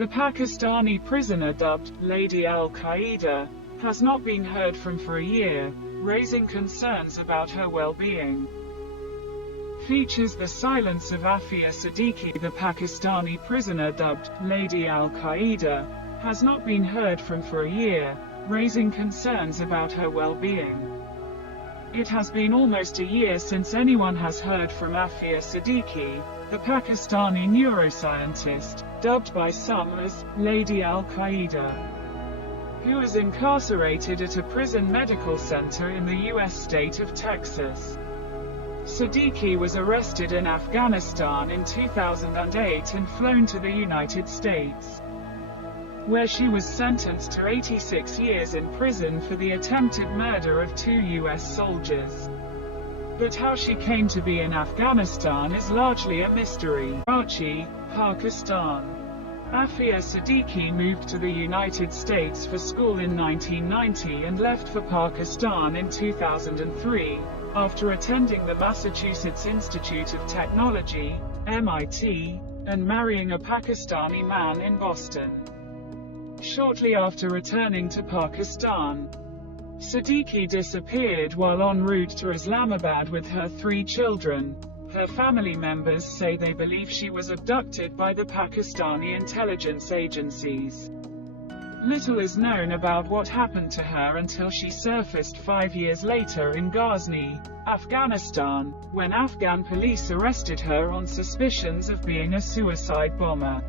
The Pakistani prisoner, dubbed Lady Al-Qaeda, has not been heard from for a year, raising concerns about her well-being. Features the silence of Afia Siddiqui. The Pakistani prisoner, dubbed Lady Al-Qaeda, has not been heard from for a year, raising concerns about her well-being. It has been almost a year since anyone has heard from Afia Siddiqui, the Pakistani neuroscientist, dubbed by some as Lady Al-Qaeda, who is incarcerated at a prison medical center in the U.S. state of Texas. Siddiqui was arrested in Afghanistan in 2008 and flown to the United States, where she was sentenced to 86 years in prison for the attempted murder of 2 U.S. soldiers. But how she came to be in Afghanistan is largely a mystery. Karachi, Pakistan. Afia Siddiqui moved to the United States for school in 1990 and left for Pakistan in 2003, after attending the Massachusetts Institute of Technology, MIT, and marrying a Pakistani man in Boston. Shortly after returning to Pakistan, Siddiqui disappeared while en route to Islamabad with her 3 children. Her family members say they believe she was abducted by the Pakistani intelligence agencies. Little is known about what happened to her until she surfaced 5 years later in Ghazni, Afghanistan, when Afghan police arrested her on suspicions of being a suicide bomber.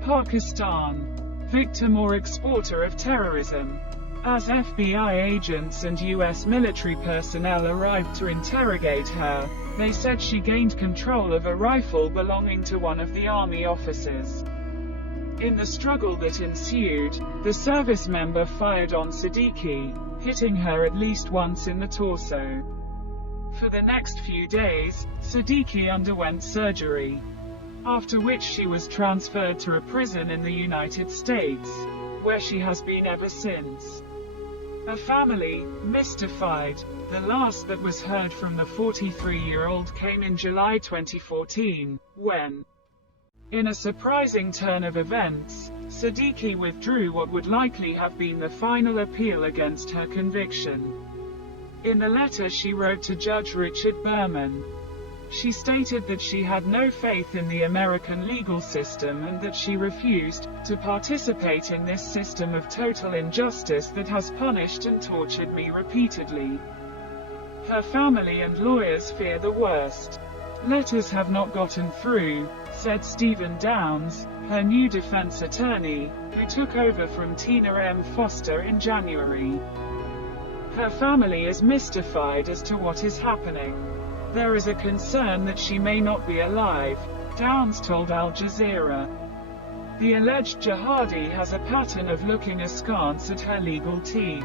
Pakistan. Victim or exporter of terrorism. As FBI agents and U.S. military personnel arrived to interrogate her, they said she gained control of a rifle belonging to one of the army officers. In the struggle that ensued, the service member fired on Siddiqui, hitting her at least once in the torso. For the next few days, Siddiqui underwent surgery, after which she was transferred to a prison in the United States, where she has been ever since. Her family, mystified. The last that was heard from the 43-year-old came in July 2014, when, in a surprising turn of events, Siddiqui withdrew what would likely have been the final appeal against her conviction. In the letter she wrote to Judge Richard Berman, she stated that she had no faith in the American legal system and that she refused to participate in this system of total injustice that has punished and tortured me repeatedly. Her family and lawyers fear the worst. Letters have not gotten through, said Stephen Downs, her new defense attorney, who took over from Tina M. Foster in January. Her family is mystified as to what is happening. There is a concern that she may not be alive, Downs told Al Jazeera. The alleged jihadi has a pattern of looking askance at her legal team,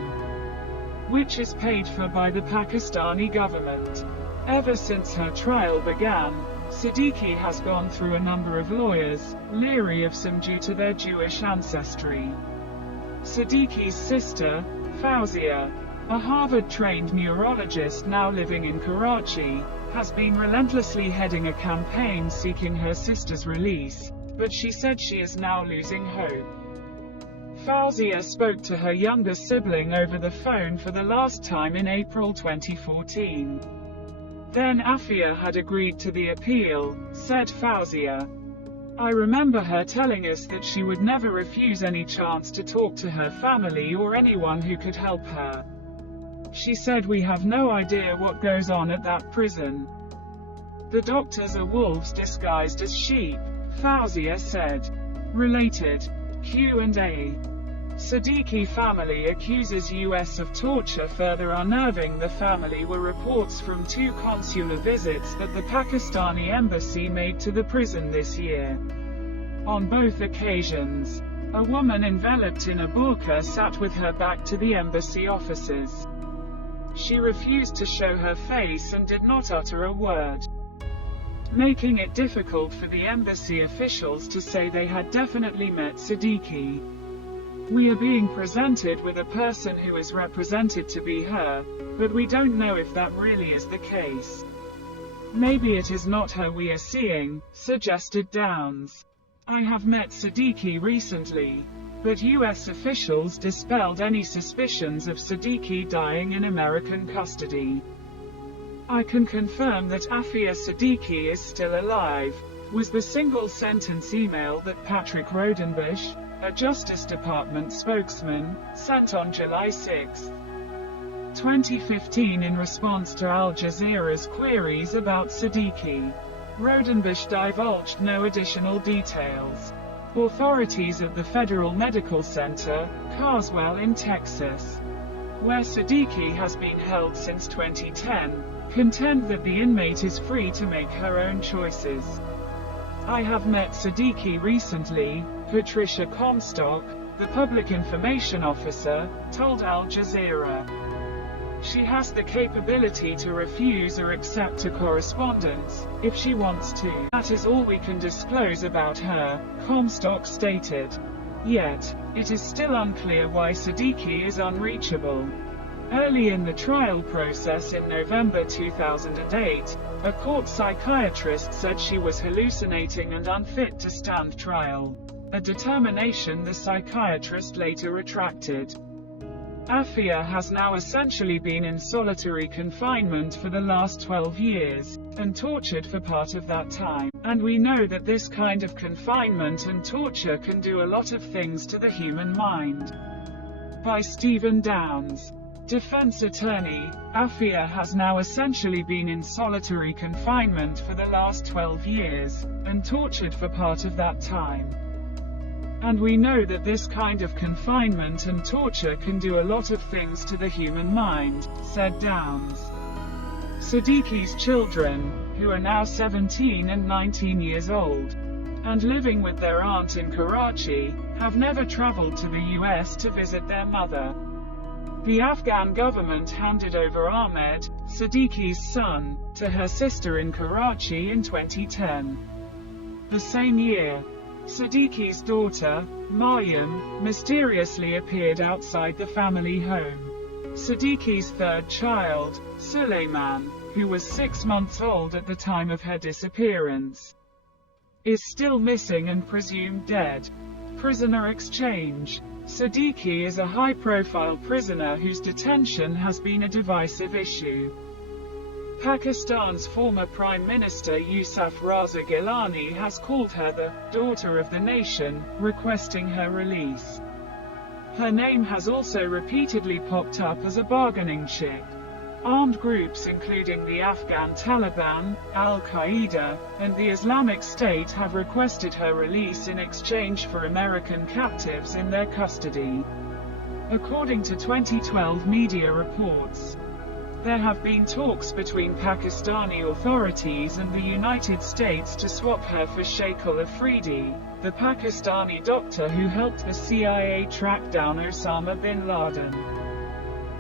which is paid for by the Pakistani government. Ever since her trial began, Siddiqui has gone through a number of lawyers, leery of some due to their Jewish ancestry. Siddiqui's sister, Fauzia, a Harvard-trained neurologist now living in Karachi, has been relentlessly heading a campaign seeking her sister's release, but she said she is now losing hope. Fauzia spoke to her younger sibling over the phone for the last time in April 2014. Then Afia had agreed to the appeal, said Fauzia. I remember her telling us that she would never refuse any chance to talk to her family or anyone who could help her. She said we have no idea what goes on at that prison. The doctors are wolves disguised as sheep, Fauzia said. Related. Q&A. Siddiqui family accuses US of torture. Further unnerving the family were reports from 2 consular visits that the Pakistani embassy made to the prison this year. On both occasions, a woman enveloped in a burqa sat with her back to the embassy officers. She refused to show her face and did not utter a word, making it difficult for the embassy officials to say they had definitely met Siddiqui. We are being presented with a person who is represented to be her, but we don't know if that really is the case. Maybe it is not her we are seeing, suggested Downs. I have met Siddiqui recently, but U.S. officials dispelled any suspicions of Siddiqui dying in American custody. I can confirm that Afia Siddiqui is still alive, was the single-sentence email that Patrick Rodenbush, a Justice Department spokesman, sent on July 6, 2015 in response to Al Jazeera's queries about Siddiqui. Rodenbush divulged no additional details. Authorities at the Federal Medical Center, Carswell in Texas, where Siddiqui has been held since 2010, contend that the inmate is free to make her own choices. I have met Siddiqui recently, Patricia Comstock, the public information officer, told Al Jazeera. She has the capability to refuse or accept a correspondence, if she wants to. That is all we can disclose about her, Comstock stated. Yet, it is still unclear why Siddiqui is unreachable. Early in the trial process in November 2008, a court psychiatrist said she was hallucinating and unfit to stand trial, a determination the psychiatrist later retracted. Afia has now essentially been in solitary confinement for the last 12 years, and tortured for part of that time, and we know that this kind of confinement and torture can do a lot of things to the human mind. By Stephen Downs, defense attorney, Afia has now essentially been in solitary confinement for the last 12 years, and tortured for part of that time. And we know that this kind of confinement and torture can do a lot of things to the human mind, said Downs. Siddiqui's children, who are now 17 and 19 years old, and living with their aunt in Karachi, have never traveled to the US to visit their mother. The Afghan government handed over Ahmed, Siddiqui's son, to her sister in Karachi in 2010. The same year, Siddiqui's daughter, Maryam, mysteriously appeared outside the family home. Siddiqui's third child, Suleiman, who was 6 months old at the time of her disappearance, is still missing and presumed dead. Prisoner exchange. Siddiqui is a high-profile prisoner whose detention has been a divisive issue. Pakistan's former Prime Minister Yousaf Raza Gilani has called her the daughter of the nation, requesting her release. Her name has also repeatedly popped up as a bargaining chip. Armed groups including the Afghan Taliban, Al-Qaeda, and the Islamic State have requested her release in exchange for American captives in their custody. According to 2012 media reports, there have been talks between Pakistani authorities and the United States to swap her for Sheikh Afridi, the Pakistani doctor who helped the CIA track down Osama bin Laden,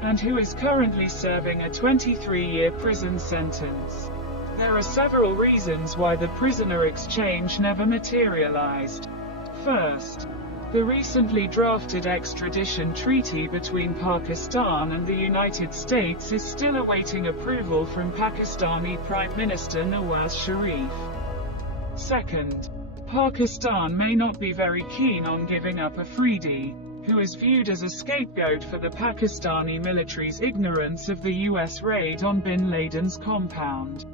and who is currently serving a 23-year prison sentence. There are several reasons why the prisoner exchange never materialized. First, the recently drafted extradition treaty between Pakistan and the United States is still awaiting approval from Pakistani Prime Minister Nawaz Sharif. Second, Pakistan may not be very keen on giving up Afridi, who is viewed as a scapegoat for the Pakistani military's ignorance of the U.S. raid on bin Laden's compound.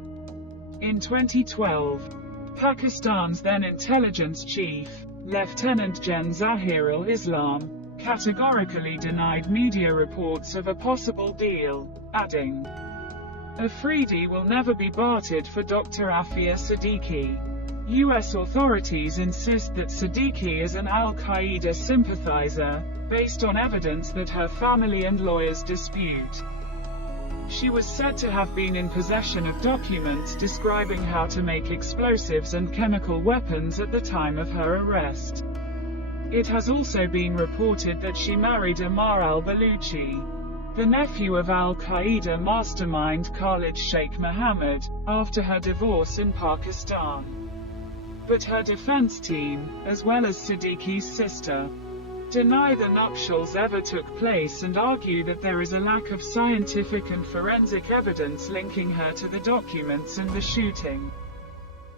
In 2012, Pakistan's then intelligence chief, Lieutenant Gen Zahir al-Islam, categorically denied media reports of a possible deal, adding, "Afridi will never be bartered for Dr. Afia Siddiqui." U.S. authorities insist that Siddiqui is an al-Qaeda sympathizer, based on evidence that her family and lawyers dispute. She was said to have been in possession of documents describing how to make explosives and chemical weapons at the time of her arrest. It has also been reported that she married Ammar al-Baluchi, the nephew of al-Qaeda mastermind Khalid Sheikh Mohammed, after her divorce in Pakistan. But her defense team, as well as Siddiqui's sister, deny the nuptials ever took place and argue that there is a lack of scientific and forensic evidence linking her to the documents and the shooting.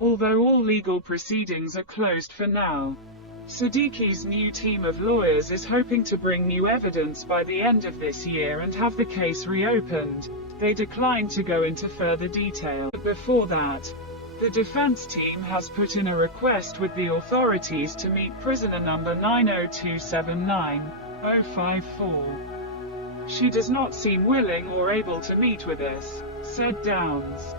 although all legal proceedings are closed for now. Siddiqui's new team of lawyers is hoping to bring new evidence by the end of this year and have the case reopened. They declined to go into further detail. But before that, the defense team has put in a request with the authorities to meet prisoner number 90279-054. She does not seem willing or able to meet with us, said Downs.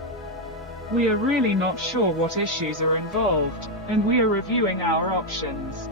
We are really not sure what issues are involved, and we are reviewing our options.